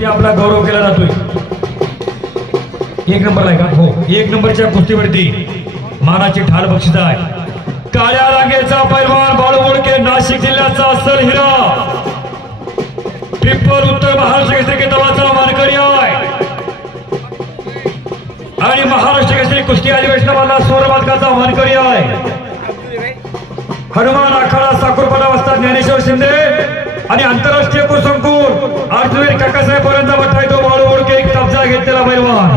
ते आपला गौरव केला जातोय. एक नंबरला आहे का? हो. एक नंबरच्या कुस्तीवरती मानाची ठाल बक्षीस आहे. काळ्या रांगेचा पैलवान बाळू मुळके नाशिक जिल्ह्याचा असल हिरा. ट्रिपल उत्तर महाराष्ट्र केंद्राचा मानकरी आहे. आणि महाराष्ट्र केसरी कुस्ती अधिवेशनाला सोर मानकरी आहे. हनुमान आखाडा साखरपडा वाजता ज्ञानेश्वर शिंदे आणि अंतर त्याला पैलवान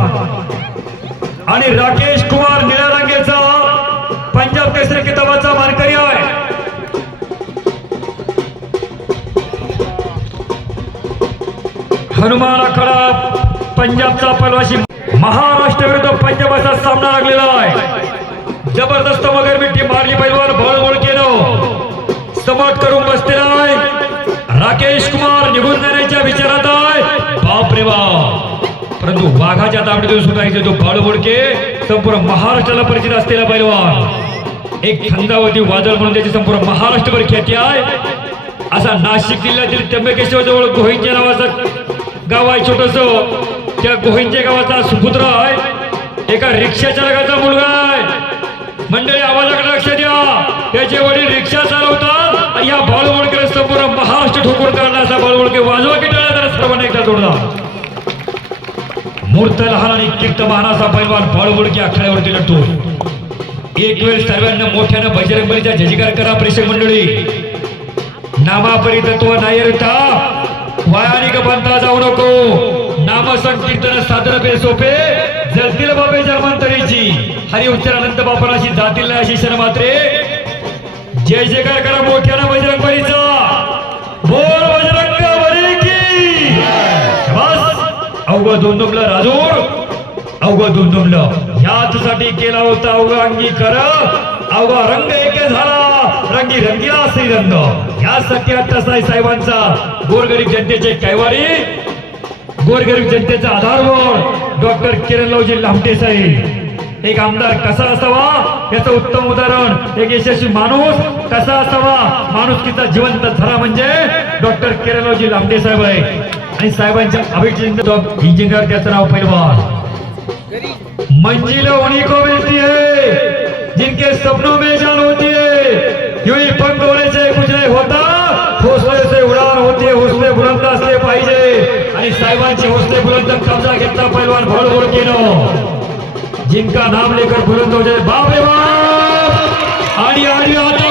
आणि राकेश कुमार निळ्या रांगेचा पंजाब केसरी किताबाचा मानकरी आहे. हनुमान आखाडा पंजाबचा पैलवाशी महाराष्ट्र विरुद्ध पंजाब असा सामना लागलेला आहे. जबरदस्त वगैरे परंतु वाघाच्या ताबडीतून सुद्धा तो बाळू बोडके संपूर्ण महाराष्ट्राला परिचित असलेला पैलवान. एक खंदावती वादळ म्हणून त्याची संपूर्ण महाराष्ट्रभर ख्याती आहे. असा नाशिक जिल्ह्यातील त्र्यंबकेश्वर जवळ गोहिंच्या नावाचा गाव आहे छोटस. त्या गोहिंच्या गावाचा सुपुत्र आहे. एका रिक्षा चालकाचा मुलगा आहे. मंडळी आवाजाकडे लक्ष द्या. त्याचे वडील रिक्षा चालवतात आणि या बाळूवडकडे संपूर्ण महाराष्ट्र ठोकून काढला असा बाळूवडके वाजवा की टाळ्या सर्वांना एकदा जोडला. मूर्त लहान आणि किक्त बाणाचा पैलवान बाळूवडके आखाड्यावरती लढतो एक वेळ सर्वांना मोठ्यानं बजरंगबलीचा झजिकार करा प्रेक्षक मंडळी. नामापरी तत्व नाही ऋता वायाने गपंता जाऊ नको. नाम संकीर्तन सादर बे सोपे. जलतील बाबे जन्मांतरीची. हरी उच्चारानंत बापराशी जातील नाही अशी शरण मात्रे. जय जयकार करा मोठ्यानं बजरंग बलीचा बोल की बस अवघ दुमदुमलं राजूर अवघ दुमदुमलं. ह्याच साठी केला होता अवघ अंगीकार. अवघा रंग एके झाला. रंगी रंगीला श्रीरंग. ह्यासाठी यासाठी अट्टासाई साहेबांचा गोरगरीब जनतेचे कैवारी गोरगरीब जनतेचा आधारभूत डॉक्टर किरणरावजी लामटे साहेब. एक आमदार कसा असावा? याचं उत्तम उदाहरण. एक यशस्वी माणूस कसा असावा? माणुसकीचा जिवंत झरा म्हणजे डॉक्टर किरणरावजी लामटे साहेब आहे. आणि साहेबांच्या अभिजित इंजिनियर त्याचं नाव पैलवान मंजिल उन्हीं को मिलती है जिनके सपनों में जान होती है यूं ही पंख होने से कुछ नहीं होता. हौसले से उडान होती हौसले बुलंद असले पाहिजे आणि साहेबांचे हौसले बुलंद कब्जा घेतला पैलवान भोळ जिनका नाम लेकर बुलंद हो जाए. बाप रे बाप! आणि आणि आता